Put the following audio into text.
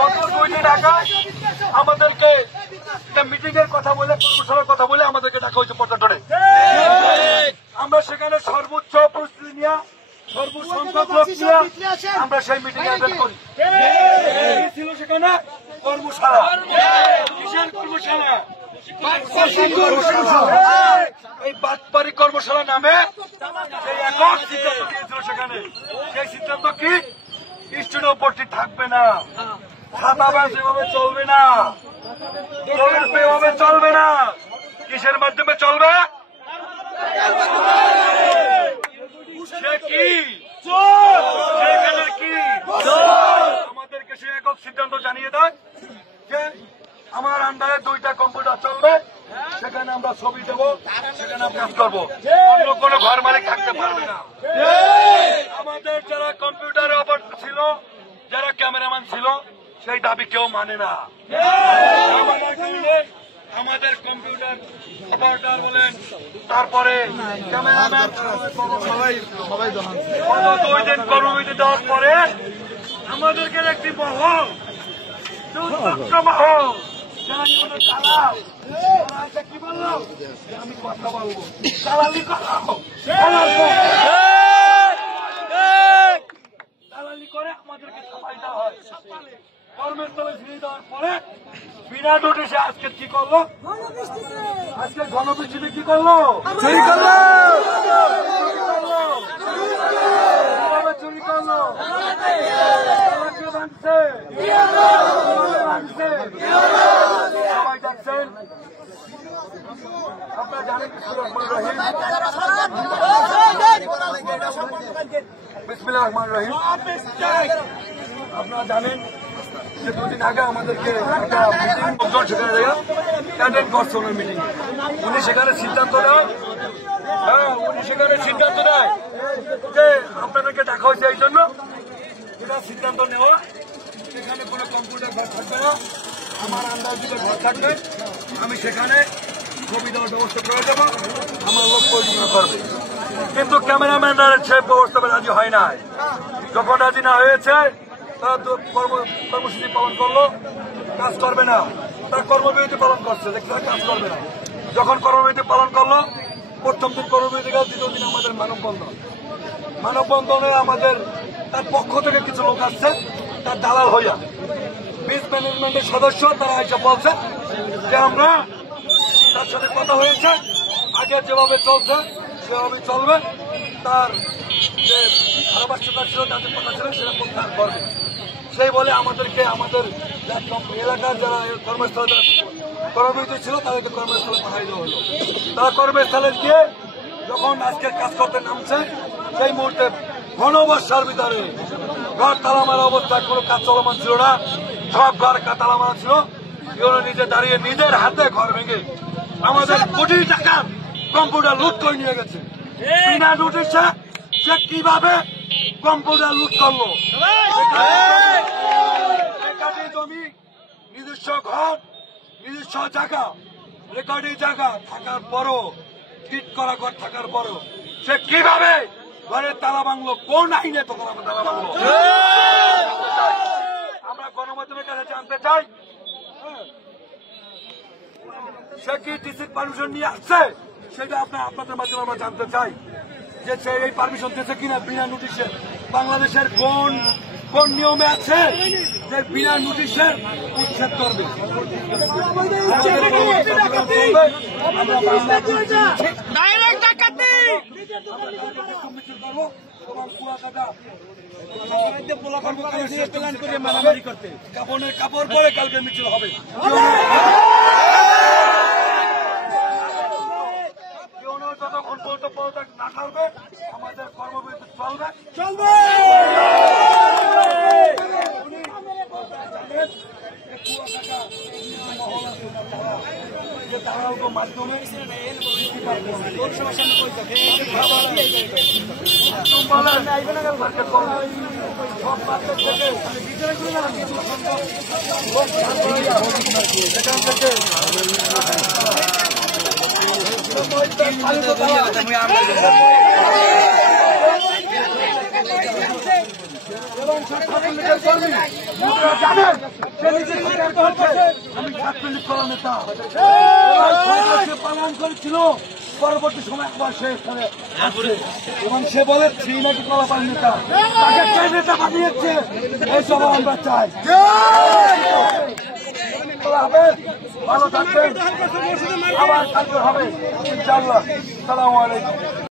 গত 2 দিন আগে আমাদেরকে মিটিং এর কথা বলে, কর্মশালার কথা বলে আমাদেরকে ডাকা হয়েছে পর্যটনে। আমরা সেখানে সর্বোচ্চ প্রস্তুতি নিয়ে, সর্বসংখ্যক লোক নিয়ে আমরা সেই মিটিং অ্যাটেন্ড করি। ছিল সেখানে কর্মশালা, কিসের কর্মশালা? এই বাটপাড়ি কর্মশালা নামে সেই একক সিদ্ধান্ত নিয়েছিল সেখানে। সেই সিদ্ধান্ত কি? স্টুডেন্ট উপস্থিত থাকবে না, ছাতাবাস এভাবে চলবে না, এভাবে চলবে না। কিসের মাধ্যমে চলবে? সে কি সেখানে কি আমাদেরকে সে একক সিদ্ধান্ত জানিয়ে দেয় যে আমার আন্ডারে 2টা কম্পিউটার চলবে, সেখানে আমরা ছবি দেব, সেখানে আমরা কাজ করবো, অন্য কোনো ঘর মালিক থাকতে পারবে না। আমাদের যারা কম্পিউটারে অপারেটর ছিল, যারা ক্যামেরাম্যান ছিল, সেই দাবি কেউ মানে না। আমাদের কম্পিউটার অপারেটর বলেন, তারপরে ক্যামেরাম্যান, 2 দিন কর্মবিরতি দেওয়ার পরে আমাদেরকে একটি মহল, মহল কি বললো, আমি কথা বলবো, দালালি করে আমাদেরকে ছাপাই দেওয়া হয়। কর্মস্থলে ফিরে দেওয়ার পরে বিনা নোটিশে আজকে কি করলো? আজকে গণবৃষ্টিতে কি করলো? চুরি করলো, চুরি করলো, সবাই দেখছেন। আপনারা জানেন বিসমিল্লাহির রহমানির রহিম। আপনারা জানেন যে 2 দিন আগে আমাদেরকে একটা মিটিং সেখানে অ্যাটেন্ড করছে ওনার মিটিং। উনি সেখানে সিদ্ধান্ত নেয়, উনি সেখানে সিদ্ধান্ত নেয় যে আপনাদেরকে ডাকা হয়েছে এই জন্য এটা সিদ্ধান্ত নেওয়া, সেখানে কোনো কম্পিউটার ঘর থাকবে না, আমার আন্দাজ দিলে ঘর থাকবে, আমি সেখানে ছবি দেওয়ার ব্যবস্থা করে দেবো, আমার লোক পরিচালনা করবে। কিন্তু ক্যামেরাম্যানরা সে ব্যবস্থা রাজি হয় না। যখন রাজি না হয়েছে তারা কর্মসূচি পালন করলো, কাজ করবে না, তার কর্মবিরতি পালন করছে, দেখতে কাজ করবে না। যখন কর্মবিরতি পালন করলো, প্রথম দিন কর্মবিরতি গেল, দ্বিতীয় দিন আমাদের মানববন্ধন। মানববন্ধনে আমাদের তার পক্ষ থেকে কিছু লোক আসছে, তার দালাল হইয়া বিচ ম্যানেজমেন্টের সদস্য, তারা এসে বলছে যে আমরা তার সাথে কথা হয়েছে, আগে যেভাবে চলছে সেভাবে চলবে, তার যে ধারাবাহিকতা ছিল, তাদের কথা ছিল সেটা প্রত্যাহার করবে। সেই বলে আমাদেরকে আমাদের এলাকার যারা কর্মস্থলে কর্মবিরতি ছিল তাদেরকে কর্মস্থলে পাঠাই দেওয়া হলো। তারা কর্মস্থলে গিয়ে যখন আজকের কাজ করতে নামছে, সেই মুহূর্তে ঘনবর্ষার ভিতরে ঘর তালা মারা অবস্থায় কোনো কাজ চলমান ছিল না, সব ঘর তালা মারা ছিল। এগুলো নিজে দাঁড়িয়ে নিজের হাতে ঘর ভেঙে আমাদের কোটি টাকার কম্পিউটার লুট করে নিয়ে গেছে। বিনা নোটিশে সে কিভাবে কম্পিউটার লুট করলো? জমি, নিজস্ব ঘর, নিজস্ব জায়গা, রেকর্ডি জায়গা থাকার পরও, ফিট করা ঘর থাকার পরও সে কিভাবে ঘরের তালা ভাঙলো? কোন আইনে তো তালা ভাঙলো? আমরা গণমাধ্যমের কাছে জানতে চাই, সে কি ডিসির পারমিশন নিয়ে আসছে? সেটা আপনাদের মাধ্যমে আমরা জানতে চাই যে সে এই পারমিশন দিয়েছে কিনা বিনা নোটিশে। বাংলাদেশের কোন কোন নিয়মে আছে যে বিনা নোটিশে উচ্ছেদ করবে? কাপড় পরে কালকে মিছিল হবে। যতক্ষণ পর্যন্ত পদত্যাগ না করবে আমাদের কর্মবিরতি চলবে। মাধ্যমে এবং ছাত্রলীগের কর্মী আপনারা জানেন সে নিজে স্বীকার করেছে আমি ছাত্রলীগ করার নেতা সে পালন করেছিল পরবর্তী সময় আবার সে এখানে আসছে এবং সে বলে সেই নাকি কলাপাল নেতা তাকে কে নেতা বানিয়েছে এইসব আমরা চাই ভালো থাকবেন আবার কালকে হবে ইনশাআল্লাহ। আসসালামু আলাইকুম।